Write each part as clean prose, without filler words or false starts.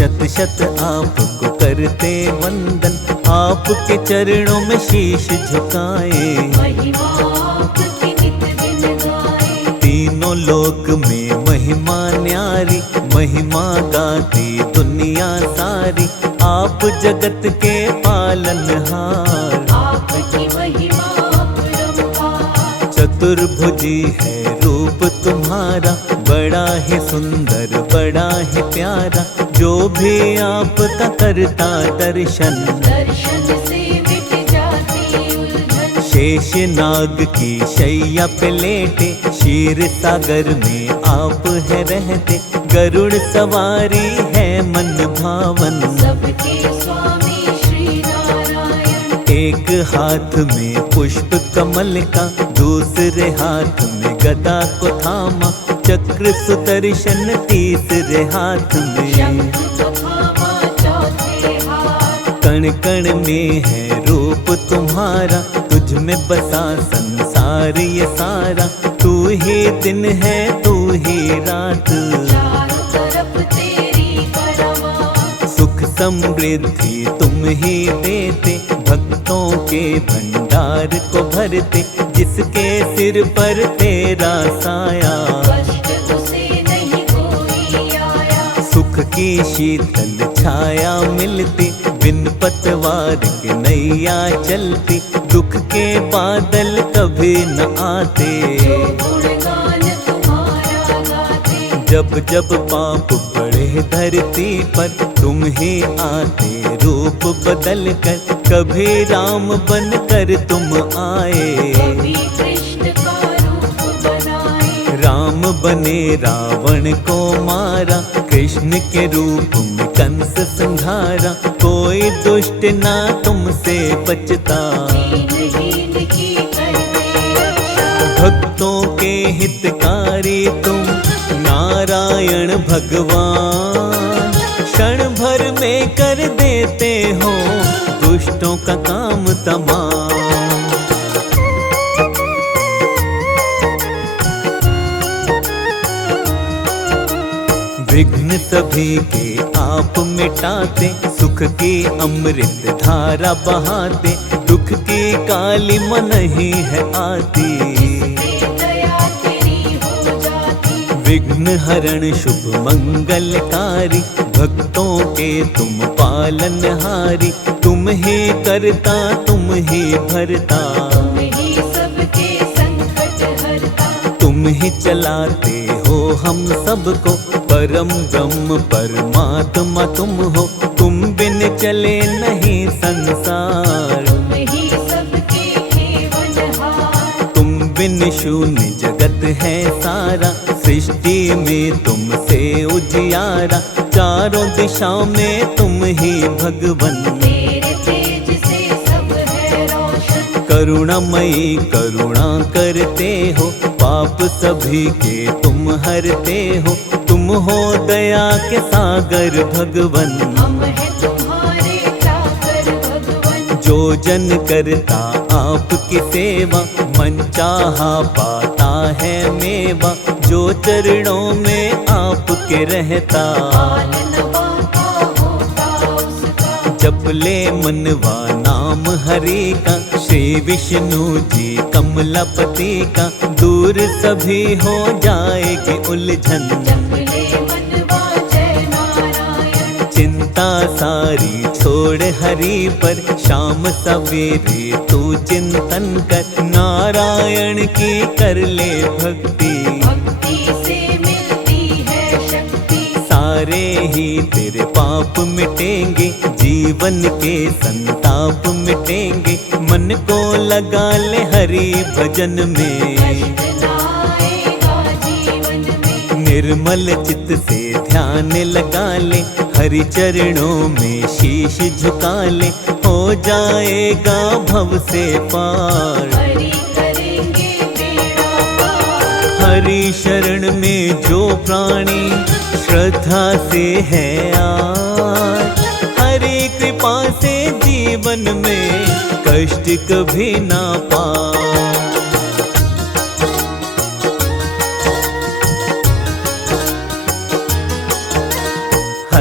शत शत आपको करते वंदन, आपके चरणों में शीश झुकाए। महिमा आपकी नित दिन गाए। तीनों लोक में महिमा न्यारी, महिमा गाती दुनिया सारी। आप जगत के पालनहार, आपकी महिमा अपरंपार। चतुर्भुजी है रूप तुम्हारा, बड़ा ही सुंदर बड़ा ही प्यारा। जो भी आपका करता दर्शन, दर्शन से मिट जाती उलझन। शेष नाग की शैया पे लेटे, क्षीर सागर में आप है रहते। गरुड़ सवारी है मन भावन, सबके स्वामी श्री नारायण। एक हाथ में पुष्प कमल का, दूसरे हाथ में गदा को थामा। चक्र सुदर्शन तीसरे हाथ में, शंख को थामा चौथे हाथ। कण कण में है रूप तुम्हारा, तुझ में बसा संसार ये सारा। तू ही दिन है तू ही रात, चारों तरफ तेरी परवान। सुख समृद्धि तुम ही देते, भक्तों के भंडार को भरते। जिसके सिर पर तेरा साया, कष्ट उसे नहीं कोई आया। सुख की शीतल छाया मिलती, बिन पतवार के नैया चलती। दुख के बादल कभी न आते, जो गुणगान तुम्हारा गाते। जब जब पाप बढ़े धरती पर, तुम ही आते रूप बदल कर। कभी राम बन कर तुम आए, कभी कृष्ण का रूप बनाए। राम बने रावण को मारा, कृष्ण के रूप में कंस संहारा। कोई दुष्ट ना तुमसे बचता, दीनहीन की करते रक्षा। भक्तों के हितकारी तुम नारायण भगवान। क्षण भर में कर देते हो दुष्टों का काम तमाम। विघ्न सभी के आप मिटाते, सुख की अमृत धारा बहाते। दुख की काली मन ही है आती, दया तेरी हो जाती। विघ्न हरण शुभ मंगलकारी। भक्तों के तुम पालनहारी, तुम ही करता तुम ही भरता। तुम ही सबके संकट हरता। तुम ही चलाते हो हम सबको, परम ब्रह्म परमात्मा तुम हो। तुम बिन चले नहीं संसार, तुम ही सबके जीवनहार। तुम बिन शून्य जगत है सारा। सृष्टि में तुमसे उजियारा, चारों दिशा में तुम ही भगवन। तेरे तेज से सब है रोशन। करुणामयी करुणा करते हो, पाप सभी के तुम हरते हो। तुम हो दया के सागर भगवन, हम हैं तुम्हारे चाकर भगवन। जो जन करता आपकी सेवा, मन चाहा पाता है मेवा। जो चरणों में आपके रहता, पालन पाता होता उसका। जप ले मनवा नाम हरि का। श्री विष्णु जी कमलापति का, दूर सभी हो जाएगी उलझन। जप ले मनवा जय नारायण। चिंता सारी छोड़ हरि पर, शाम सवेरे तू चिंतन कर। नारायण की कर ले भक्ति, भक्ति से मिलती है शक्ति। सारे ही तेरे पाप मिटेंगे, जीवन के संताप मिटेंगे। मन को लगा ले हरि भजन में, कष्ट ना आएगा जीवन में। निर्मल चित्त से ध्यान लगा ले, हरि चरणों में शीश झुका ले। हो जाएगा भव से पार, हरि करेंगे बेड़ा पार। हरि शरण में जो प्राणी श्रद्धा से है आज, हरि कृपा से जीवन में कष्ट कभी ना पाए।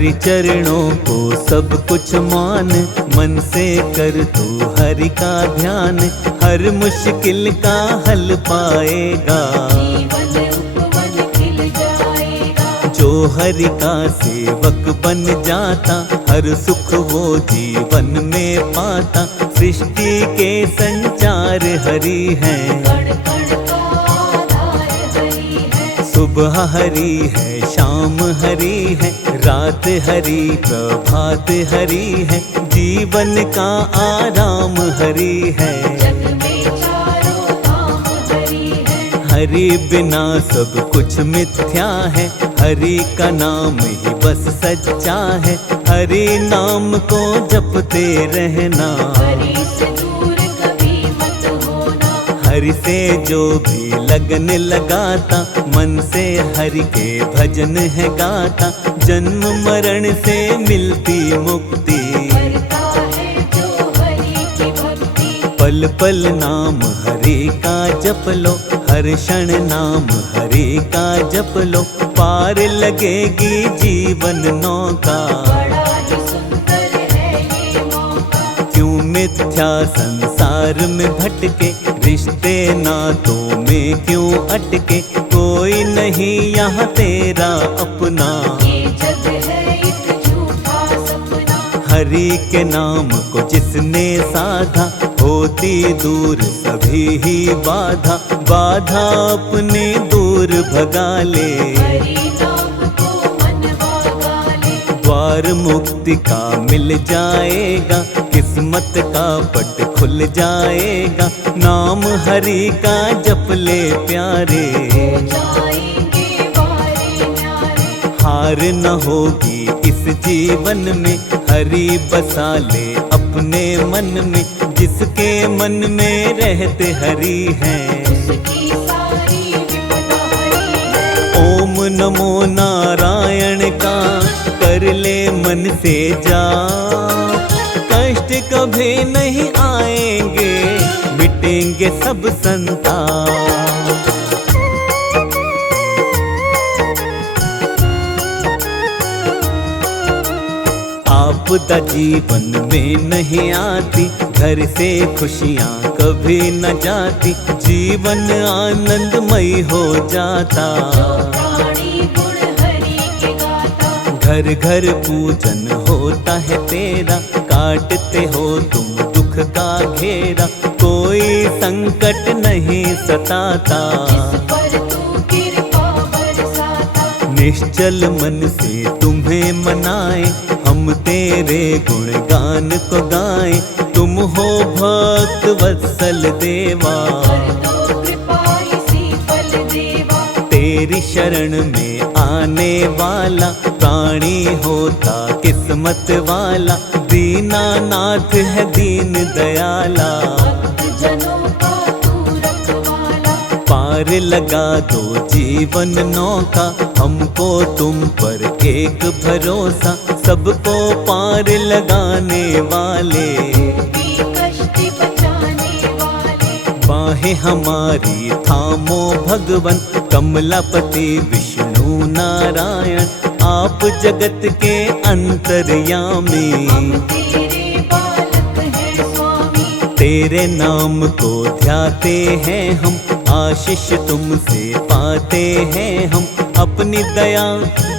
हरि चरणों को सब कुछ मान, मन से कर तू हरि का ध्यान, हर मुश्किल का हल पाएगा। जीवन उपवन खिल जाएगा। जो हरि का सेवक बन जाता, हर सुख वो जीवन में पाता। सृष्टि के संचार हरि है, कण कण का आधार हरि है। सुबह हरि है, शाम हरि है, रात हरि, प्रभात हरि है, जीवन का आराम हरि है। जग में चारों धाम हरि है। हरि बिना सब कुछ मिथ्या है, हरि का नाम ही बस सच्चा है। हरि नाम को जपते रहना, हरि से दूर कभी मत होना। हरि से जो भी लगन लगाता, मन से हरि के भजन है गाता। जन्म मरण से मिलती मुक्ति, करता है जो हरि की भक्ति। पल पल नाम हरि का जप लो, हर क्षण नाम हरि का जप लो। पार लगेगी जीवन नौका, बड़ा ही सुंदर है ये मौका। क्यों मिथ्या संसार में भटके, रिश्ते नातों में क्यों अटके। कोई नहीं यहाँ तेरा अपना, ये जग है एक झूठा सपना। हरि के नाम को जिसने साधा, होती दूर सभी ही बाधा। बाधा अपने दूर भगा ले, हरि नाम को मनवा गाले। द्वार मुक्ति का मिल जाएगा, किस्मत का पट खुल जाएगा। नाम हरि का जप ले प्यारे, हो जाएंगे वारे न्यारे। हार न होगी इस जीवन में, हरि बसा ले अपने मन में। जिसके मन में रहते हरि हैं, उसकी सारी विपदा हरि है। ओम नमो नारायण का कर ले मन से जाप। कष्ट कभी नहीं आएंगे, मिटेंगे सब संताप। आपदा जीवन में नहीं आती, घर से खुशियाँ कभी न जाती। जीवन आनंदमय हो जाता, प्राणी गुण हरि के गाता। घर घर पूजन होता है तेरा। काटते हो तुम दुख का घेरा, कोई संकट नहीं सताता। जिस पर तू कृपा बरसाता। निश्चल मन से तुम्हें मनाए, हम तेरे गुणगान को गाएं। तुम हो भक्त वत्सल देवा, कर दो कृपा इसी फल देवा। तेरी शरण में आने वाला प्राणी होता किस्मत वाला। दीनानाथ है दीन दयाला, भक्त जनों का तू रखवाला। पार लगा दो जीवन नौका, हमको तुम पर एक भरोसा। सबको पार लगाने वाले, भी कष्ट बचाने वाले। बाहें हमारी थामो भगवन, कमलापति विष्णु नारायण। आप जगत के अंतर्यामी, हम तेरे बालक हैं स्वामी। तेरे नाम को ध्याते हैं हम, आशीष तुमसे पाते हैं हम। अपनी दया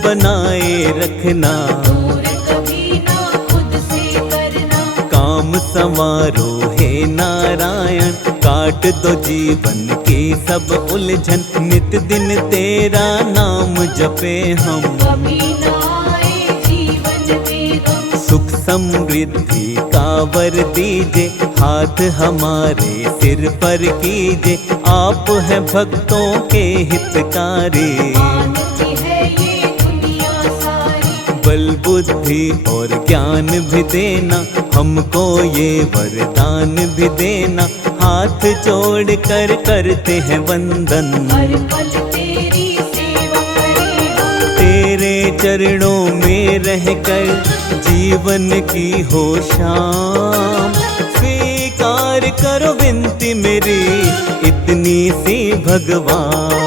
बनाए रखना, दूर कभी ना खुद से करना। काम संवारो हे नारायण। काट दो जीवन की सब उलझन, नित दिन तेरा नाम जपे हम। कभी ना आए जीवन में गम। सुख समृद्धि का वर दीजे, हाथ हमारे सिर पर कीजे। आप हैं भक्तों के हितकारी, मानती है ये दुनिया सारी। बल बुद्धि और ज्ञान भी देना, हमको ये वरदान भी देना। हाथ जोड़ कर करते हैं वंदन, हर पल तेरी सेवा करे हम। तेरे चरणों में रहकर जीवन की हो शाम। स्वीकार करो विनती मेरी इतनी सी भगवान।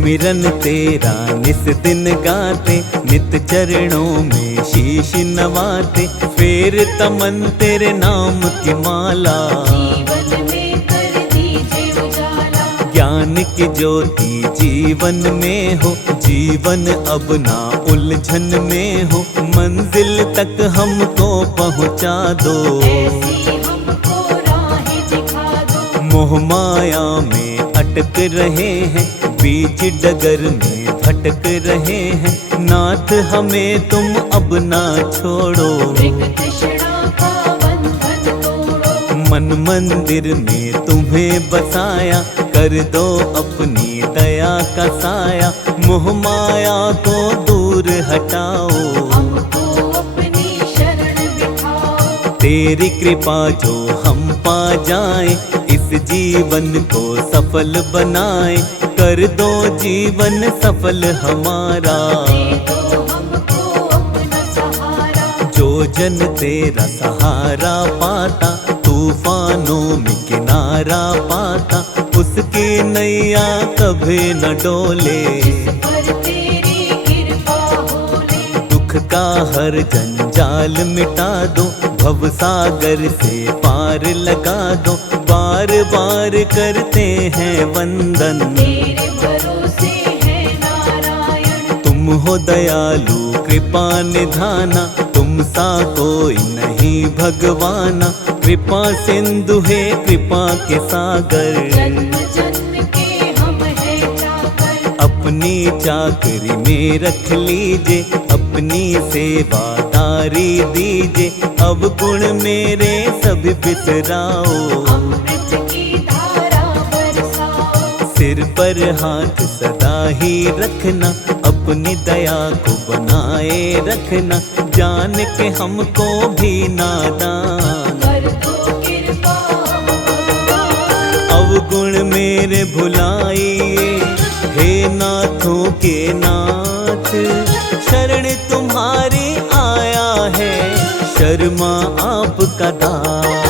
सुमिरन तेरा निस दिन गाते, नित चरणों में शीश नवाते, फेर तमन तेरे नाम की माला। जीवन में कर दीजिए उजाला, ज्ञान की ज्योति जीवन में हो, जीवन अब ना उलझन में हो, मंजिल तक हमको पहुँचा दो। ऐसी हमको राहें दिखा दो। मोह माया में अटक रहे हैं, बीच डगर में भटक रहे हैं, नाथ हमें तुम अब ना छोड़ो। मृग तृष्णा का बंधन तोड़ो, मन मंदिर में तुम्हें बसाया, कर दो अपनी दया का साया, मोह माया को दूर हटाओ। हमको अपनी शरण बिठाओ। तेरी कृपा जो हम पा जाए, इस जीवन को सफल बनाए, कर दो जीवन सफल हमारा। दे दो हमको अपना सहारा, जो जन तेरा सहारा पाता, तूफानों में किनारा पाता, उसकी नैया कभी न डोले। जिस पर तेरी कृपा होले, दुख का हर जंजाल मिटा दो, भव सागर से पार लगा दो, बार बार करते हैं वंदन। तेरे भरोसे है नारायण, तुम हो दयालु कृपा निधाना, तुम सा कोई नहीं भगवाना, कृपा सिंधु है कृपा के सागर। जन्म जन्म के हम है चाकर, अपनी चाकरी में रख लीजिए, अपनी सेवादारी दीजिए, अब गुण मेरे सभी बिसराओ। अमृत की धारा बरसाओ। सिर पर हाथ सदा ही रखना, अपनी दया को बनाए रखना, जान के हमको भी नादान। कर दो कृपा हमको, अवगुण मेरे भुलाइए, हे नाथों के नाथ, शरण तुम्हारी आया है, शर्मा आपका दास।